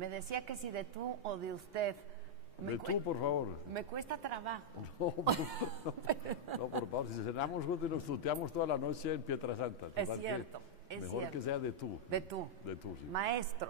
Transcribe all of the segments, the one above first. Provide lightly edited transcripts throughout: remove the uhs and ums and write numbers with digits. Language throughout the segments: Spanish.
Me decía que si de tú o de usted. De tú, por favor. Me cuesta trabajo. No, por favor, si cenamos juntos y nos tuteamos toda la noche en Pietrasanta. Es cierto, es mejor cierto. que sea de tú. De tú. De tú, sí. Maestro,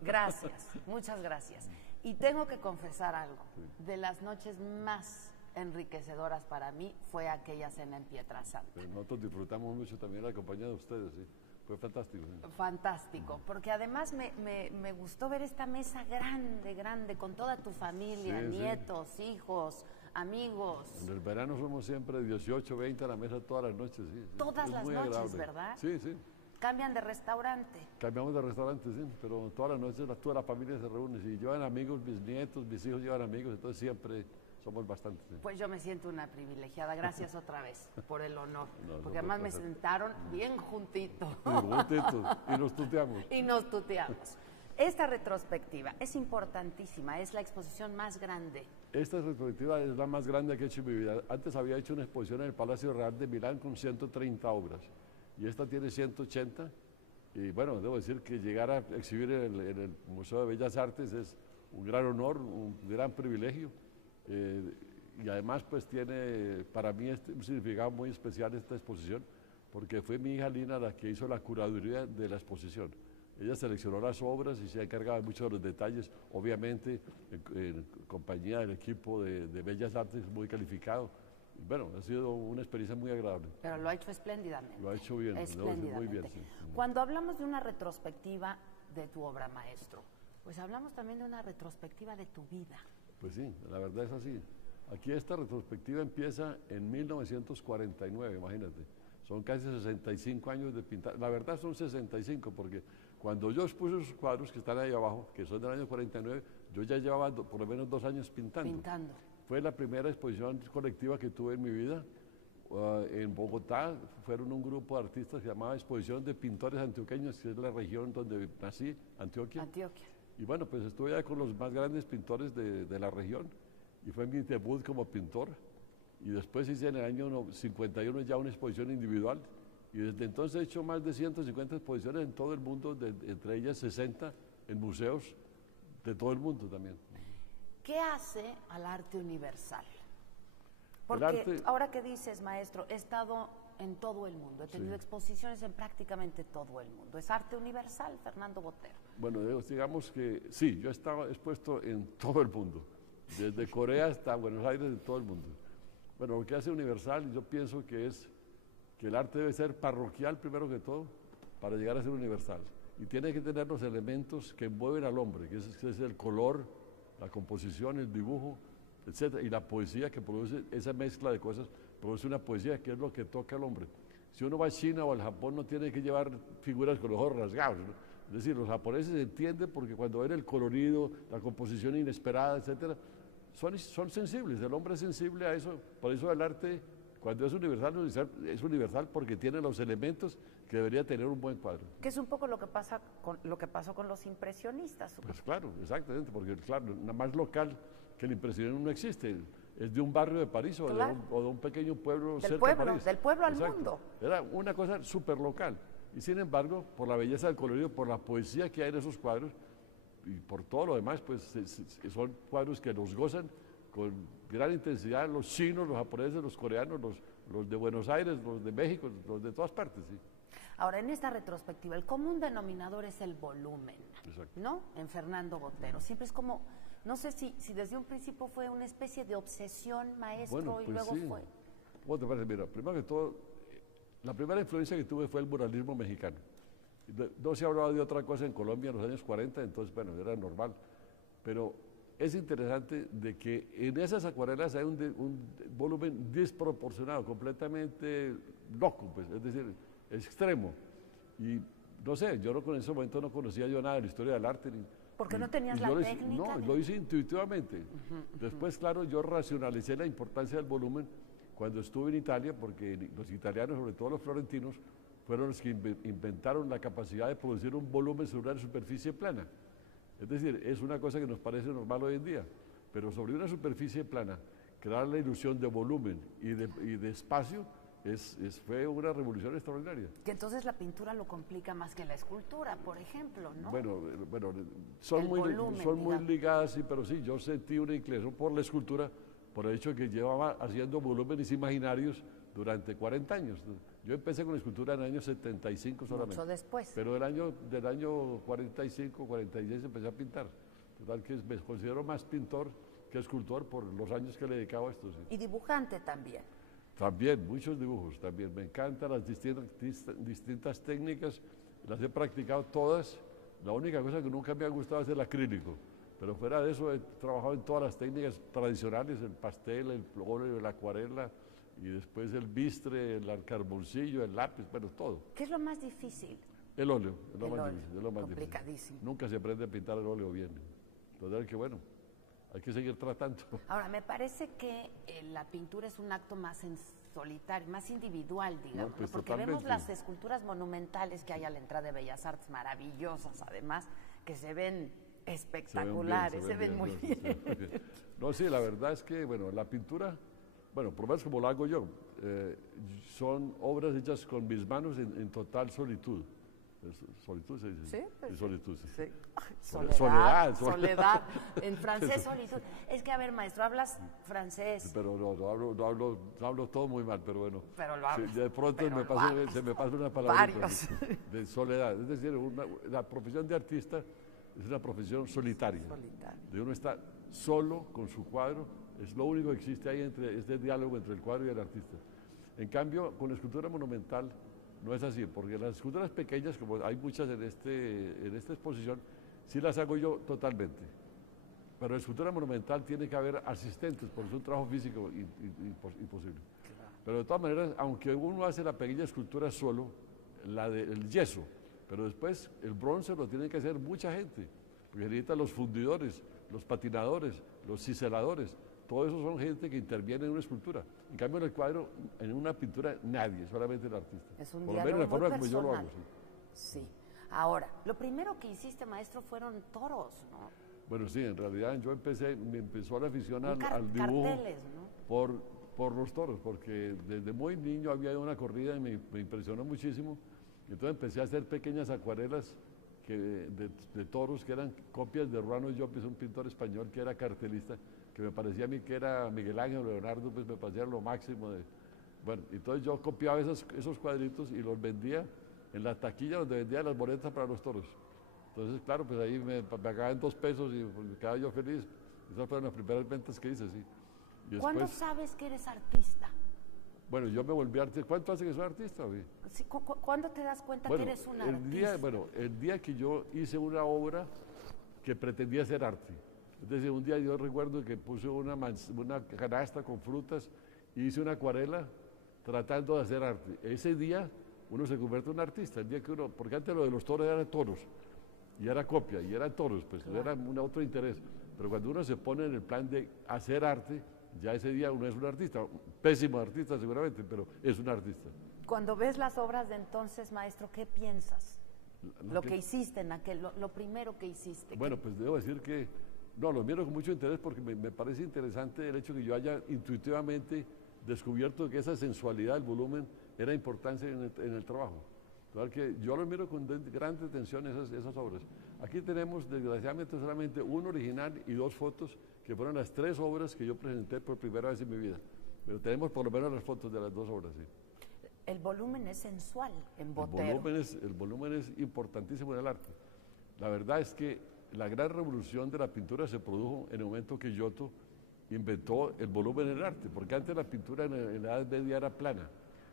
gracias, muchas gracias. Y tengo que confesar algo. De las noches más enriquecedoras para mí fue aquella cena en Pietrasanta. Pero nosotros disfrutamos mucho también la compañía de ustedes, sí. Fue fantástico. ¿Sí? Fantástico, porque además me gustó ver esta mesa grande, con toda tu familia, Sí, nietos, sí. hijos, amigos. En el verano somos siempre 18, 20 a la mesa todas las noches, sí. Todas es las muy noches, agradable. ¿verdad? Sí, sí. Cambian de restaurante. Cambiamos de restaurante, sí, pero todas las noches toda la familia se reúne. Si llevan amigos, mis nietos, mis hijos llevan amigos, entonces siempre somos bastantes. Sí. Pues yo me siento una privilegiada, gracias otra vez por el honor, No, porque además me sentaron bien juntito. Sí, juntitos, y nos tuteamos. Y nos tuteamos. Esta retrospectiva es importantísima, es la exposición más grande. Esta retrospectiva es la más grande que he hecho en mi vida. Antes había hecho una exposición en el Palacio Real de Milán con 130 obras, y esta tiene 180, y bueno, debo decir que llegar a exhibir en el Museo de Bellas Artes es un gran honor, un gran privilegio. Y además pues tiene para mí un significado muy especial esta exposición, porque fue mi hija Lina la que hizo la curaduría de la exposición. Ella seleccionó las obras y se ha encargado de muchos de los detalles, obviamente en compañía del equipo de Bellas Artes muy calificado. Y bueno, ha sido una experiencia muy agradable. Pero lo ha hecho espléndidamente. Lo ha hecho bien, muy bien. Sí. Cuando hablamos de una retrospectiva de tu obra, maestro, pues hablamos también de una retrospectiva de tu vida. Pues sí, la verdad es así. Aquí esta retrospectiva empieza en 1949, imagínate. Son casi 65 años de pintar. La verdad son 65, porque cuando yo expuse esos cuadros que están ahí abajo, que son del año 49, yo ya llevaba por lo menos 2 años pintando. Fue la primera exposición colectiva que tuve en mi vida. En Bogotá fueron un grupo de artistas que se llamaba Exposición de Pintores Antioqueños, que es la región donde nací, Antioquia. Y bueno, pues estuve allá con los más grandes pintores de la región, y fue mi debut como pintor, y después hice en el año 51 ya una exposición individual, y desde entonces he hecho más de 150 exposiciones en todo el mundo, entre ellas 60 en museos de todo el mundo también. ¿Qué hace al arte universal? Porque ahora que dices, maestro, he estado en todo el mundo, he tenido exposiciones en prácticamente todo el mundo. ¿Es arte universal, Fernando Botero? Bueno, digamos que sí, yo he estado expuesto en todo el mundo, desde Corea hasta Buenos Aires, en todo el mundo. Bueno, lo que hace universal, yo pienso que es que el arte debe ser parroquial primero que todo, para llegar a ser universal. Y tiene que tener los elementos que mueven al hombre, que es el color, la composición, el dibujo, etcétera, y la poesía que produce esa mezcla de cosas, produce una poesía que es lo que toca al hombre. Si uno va a China o al Japón no tiene que llevar figuras con los ojos rasgados, ¿no? Es decir, los japoneses entienden porque cuando ven el colorido, la composición inesperada, etcétera, son sensibles, el hombre es sensible a eso, por eso el arte, cuando es universal porque tiene los elementos que debería tener un buen cuadro. Que es un poco lo que pasó con los impresionistas. Pues claro, exactamente, porque claro, nada más local que el impresionismo no existe, es de un barrio de París o de un pequeño pueblo cerca de París. Del pueblo al mundo. Era una cosa súper local, y sin embargo, por la belleza del colorido, por la poesía que hay en esos cuadros, y por todo lo demás, pues son cuadros que los gozan con gran intensidad los chinos, los japoneses, los coreanos, los de Buenos Aires, los de México, los de todas partes, sí. Ahora, en esta retrospectiva, el común denominador es el volumen, ¿no? En Fernando Botero. Siempre es como, no sé si desde un principio fue una especie de obsesión, maestro, bueno, pues y luego sí. fue. ¿Cómo te parece? Mira, primero que todo, la primera influencia que tuve fue el muralismo mexicano. No se hablaba de otra cosa en Colombia en los años 40, entonces, bueno, era normal. Pero es interesante de que en esas acuarelas hay un volumen desproporcionado, completamente loco, pues, es decir, extremo. Y no sé, yo en ese momento no conocía yo nada de la historia del arte. ¿Porque no tenías la técnica? No, lo hice intuitivamente. Después, claro, yo racionalicé la importancia del volumen cuando estuve en Italia, porque los italianos, sobre todo los florentinos, fueron los que inventaron la capacidad de producir un volumen sobre una superficie plana. Es decir, es una cosa que nos parece normal hoy en día, pero sobre una superficie plana, crear la ilusión de volumen y de espacio fue una revolución extraordinaria. Que entonces la pintura lo complica más que la escultura, por ejemplo, ¿no? Bueno, son muy ligadas, sí, pero sí, yo sentí una inclinación por la escultura por el hecho de que llevaba haciendo volúmenes imaginarios durante 40 años. Yo empecé con la escultura en el año 75 solamente. Mucho después. Pero del año 45, 46 empecé a pintar. Total que me considero más pintor que escultor por los años que le dedicaba a esto. Sí. Y dibujante también. También, muchos dibujos, también. Me encantan las distintas técnicas, las he practicado todas. La única cosa que nunca me ha gustado es el acrílico. Pero fuera de eso he trabajado en todas las técnicas tradicionales, el pastel, el óleo, la acuarela, y después el bistre, el carboncillo, el lápiz, bueno, todo. ¿Qué es lo más difícil? El óleo, es lo más difícil. Es lo más complicadísimo. Difícil. Nunca se aprende a pintar el óleo bien. Total que bueno, hay que seguir tratando. Ahora, me parece que la pintura es un acto más solitario, más individual, digamos, pues porque vemos las esculturas monumentales que hay a la entrada de Bellas Artes, maravillosas además, que se ven espectaculares, se ven muy bien. No, sí, la verdad es que, bueno, la pintura, bueno, por lo menos como lo hago yo, son obras hechas con mis manos en total solitud. ¿Solitud se dice? Sí. Solitud, sí. Soledad. En francés, solitud. Es que, a ver, maestro, ¿hablas francés? Pero no hablo todo muy mal, pero bueno. Pero lo hablas. Sí, de pronto se me pasa una palabra de soledad. Es decir, la profesión de artista es una profesión solitaria. De uno está solo con su cuadro, es lo único que existe ahí este diálogo entre el cuadro y el artista. En cambio, con la escultura monumental no es así, porque las esculturas pequeñas, como hay muchas en esta exposición, sí las hago yo totalmente. Pero la escultura monumental tiene que haber asistentes, porque es un trabajo físico imposible. Claro. Pero de todas maneras, aunque uno hace la pequeña escultura solo, el yeso, pero después el bronce lo tiene que hacer mucha gente, porque necesita los fundidores, los patinadores, los ciseladores, todo eso son gente que interviene en una escultura. En cambio, en el cuadro, en una pintura, nadie, solamente el artista. Es un por lo menos la forma como yo lo hago. Sí. Ahora, lo primero que hiciste, maestro, fueron toros, ¿no? Bueno, sí, en realidad me empezó la afición al dibujo carteles, ¿no? por los toros, porque desde muy niño había ido a una corrida y me impresionó muchísimo. Entonces empecé a hacer pequeñas acuarelas de toros que eran copias de Ruano Llopis, un pintor español que era cartelista, que me parecía a mí que era Miguel Ángel o Leonardo, pues me parecía lo máximo de... Bueno, entonces yo copiaba esos cuadritos y los vendía en la taquilla donde vendía las boletas para los toros. Entonces, claro, pues ahí me pagaban 2 pesos y pues, me quedaba yo feliz. Esas fueron las primeras ventas que hice, sí. Y después, ¿cuándo sabes que eres artista? Bueno, yo me volví artista. ¿Cuánto hace que soy artista? Sí, ¿cuándo te das cuenta que eres un artista? El día que yo hice una obra que pretendía ser arte. Es decir, un día yo recuerdo que puse una canasta con frutas y hice una acuarela tratando de hacer arte. Ese día uno se convierte en un artista, el día que porque antes lo de los toros eran toros, y era copia, y eran toros, pues claro, era un otro interés. Pero cuando uno se pone en el plan de hacer arte, ya ese día uno es un artista, un pésimo artista seguramente, pero es un artista. Cuando ves las obras de entonces, maestro, ¿qué piensas? Lo que hiciste en lo primero que hiciste. Bueno, pues debo decir que no, lo miro con mucho interés porque me parece interesante el hecho que yo haya intuitivamente descubierto que esa sensualidad, el volumen, era importante en el trabajo. Claro que yo lo miro con gran atención esas obras. Aquí tenemos, desgraciadamente, solamente un original y 2 fotos, que fueron las 3 obras que yo presenté por primera vez en mi vida. Pero tenemos por lo menos las fotos de las 2 obras, sí. El volumen es sensual en Botero. El volumen es importantísimo en el arte. La verdad es que la gran revolución de la pintura se produjo en el momento que Giotto inventó el volumen en el arte, porque antes la pintura en la Edad Media era plana.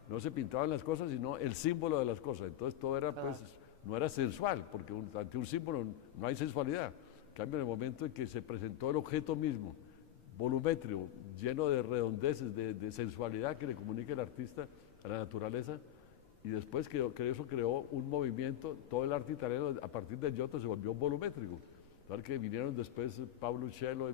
No se pintaban las cosas, sino el símbolo de las cosas. Entonces todo era, pues, no era sensual, porque ante un símbolo no hay sensualidad. En cambio, en el momento en que se presentó el objeto mismo, volumétrico, lleno de redondeces, de sensualidad que le comunica el artista a la naturaleza, y después que eso creó un movimiento, todo el arte italiano a partir de Giotto se volvió volumétrico. Claro que vinieron después Pablo Uccello,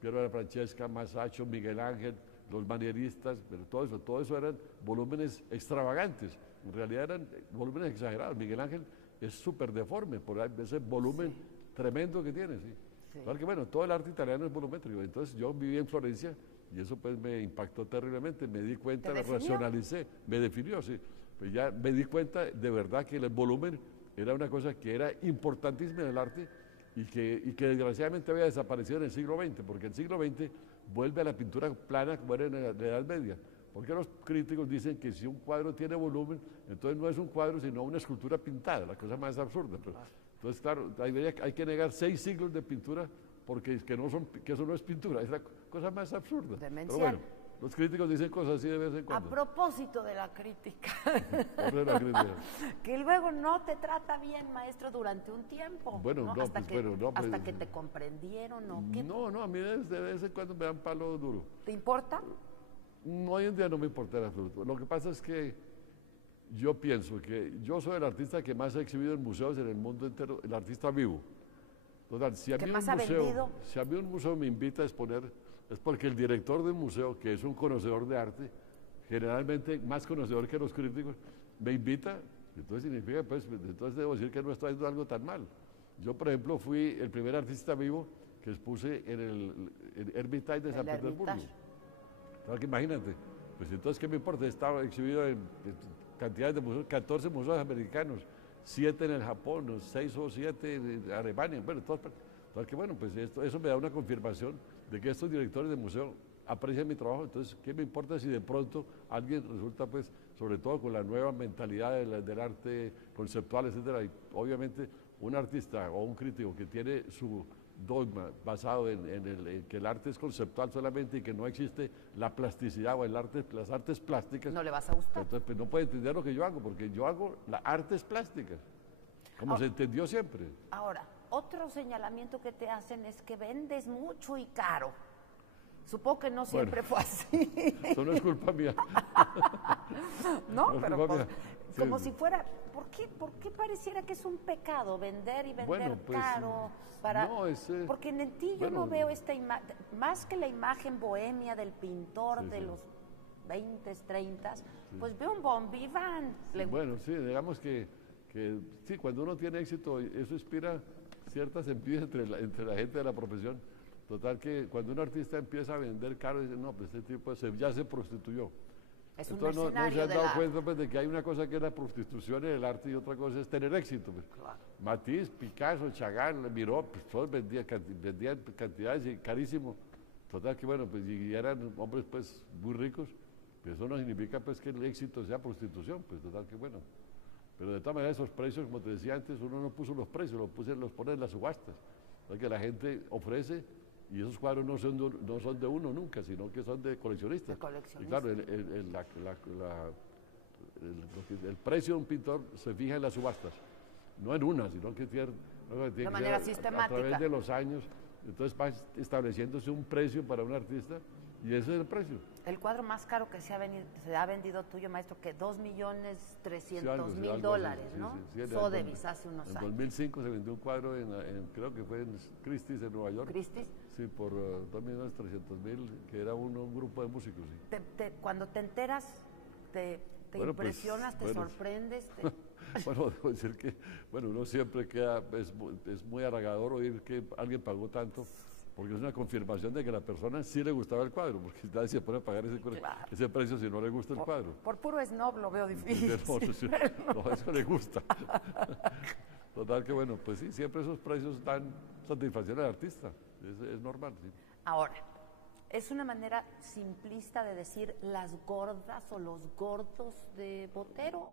Piero della Francesca, Masaccio, Miguel Ángel, los manieristas, pero todo eso eran volúmenes extravagantes. En realidad eran volúmenes exagerados. Miguel Ángel es súper deforme por ese volumen tremendo que tiene, sí. Sí. Porque bueno, todo el arte italiano es volumétrico. Entonces yo viví en Florencia y eso pues me impactó terriblemente. Me di cuenta, ¿Te lo definió? racionalicé, me definió, sí. Pues ya me di cuenta de verdad que el volumen era una cosa que era importantísima en el arte y que desgraciadamente había desaparecido en el siglo XX, porque el siglo XX vuelve a la pintura plana como era en la Edad Media. Porque los críticos dicen que si un cuadro tiene volumen, entonces no es un cuadro, sino una escultura pintada, la cosa más absurda. Pero, entonces, claro, hay que negar 6 siglos de pintura porque que eso no es pintura, es la cosa más absurda. Demencial. Pero bueno, los críticos dicen cosas así de vez en cuando. A propósito de la crítica, Hombre, la crítica. que luego no te trata bien, maestro, durante un tiempo. Bueno, no, hasta pues, que, bueno, no, pues, hasta que te comprendieron, ¿o qué? No, a mí de vez en cuando me dan palo duro. ¿Te importa? Hoy en día no me importa en absoluto. Lo que pasa es que yo pienso que yo soy el artista que más ha exhibido en museos en el mundo entero, el artista vivo. Total, si a ¿Qué mí más un ha museo, vendido? si a mí un museo me invita a exponer, es porque el director del museo, que es un conocedor de arte, generalmente más conocedor que los críticos, me invita, entonces significa, pues, entonces debo decir que no estoy haciendo algo tan mal. Yo, por ejemplo, fui el primer artista vivo que expuse en el Hermitage de San Petersburgo. Claro que imagínate, pues entonces, ¿qué me importa? Estaba exhibido en cantidades de museos, 14 museos americanos, 7 en el Japón, 6 o 7 en Alemania, bueno, todas partes. Claro que bueno, pues eso me da una confirmación de que estos directores de museo aprecian mi trabajo, entonces, ¿qué me importa si de pronto alguien resulta, pues, sobre todo con la nueva mentalidad del arte conceptual, etcétera, y obviamente un artista o un crítico que tiene su dogma basado en que el arte es conceptual solamente y que no existe la plasticidad o las artes plásticas. No le vas a gustar. Entonces, pues no puede entender lo que yo hago, porque yo hago las artes plásticas, como se entendió siempre. Ahora, otro señalamiento que te hacen es que vendes mucho y caro. Supongo que no siempre fue así. Eso no es culpa mía. No, es pero culpa pues, mía. Sí. como si fuera, ¿por qué pareciera que es un pecado vender y vender Bueno, pues, caro? Porque en ti yo no veo esta imagen, más que la imagen bohemia del pintor de los 20, 30, pues veo un bon vivant. Bueno, sí, digamos que sí, cuando uno tiene éxito, eso inspira ciertas envidias entre la gente de la profesión. Total que cuando un artista empieza a vender caro, dice, no, pues este tipo ya se prostituyó. Es entonces un no se han dado cuenta pues, de que hay una cosa que es la prostitución en el arte y otra cosa es tener éxito. Pues. Claro. Matisse, Picasso, Chagall, Miró, pues todos vendían cantidades y carísimo. Total que bueno, pues y eran hombres pues muy ricos, pero eso no significa pues que el éxito sea prostitución, pues total que bueno. Pero de todas maneras esos precios, como te decía antes, uno no puso los precios, los pone en las subastas. Porque la gente ofrece y esos cuadros no son de uno nunca, sino que son de coleccionistas. Y claro, el precio de un pintor se fija en las subastas, no en una, sino que tiene de manera sistemática. A través de los años, entonces va estableciéndose un precio para un artista y ese es el precio. El cuadro más caro que se ha vendido tuyo, maestro, que $2.300.000, ¿no? Sí, Sotheby's hace unos años. En 2005 se vendió un cuadro, creo que fue en Christie's, en Nueva York. ¿Christie's? Sí, por $2.300.000, que era un grupo de músicos. Sí. Cuando te enteras, te impresionas, te sorprendes. Bueno, debo decir que, uno siempre es muy halagador oír que alguien pagó tanto, porque es una confirmación de que a la persona sí le gustaba el cuadro, porque nadie se puede pagar ese precio si no le gusta el cuadro. Por puro snob lo veo difícil. No, eso le gusta. Total que bueno, pues sí, siempre esos precios dan satisfacción al artista, es normal. Sí. Ahora, es una manera simplista de decir las gordas o los gordos de Botero.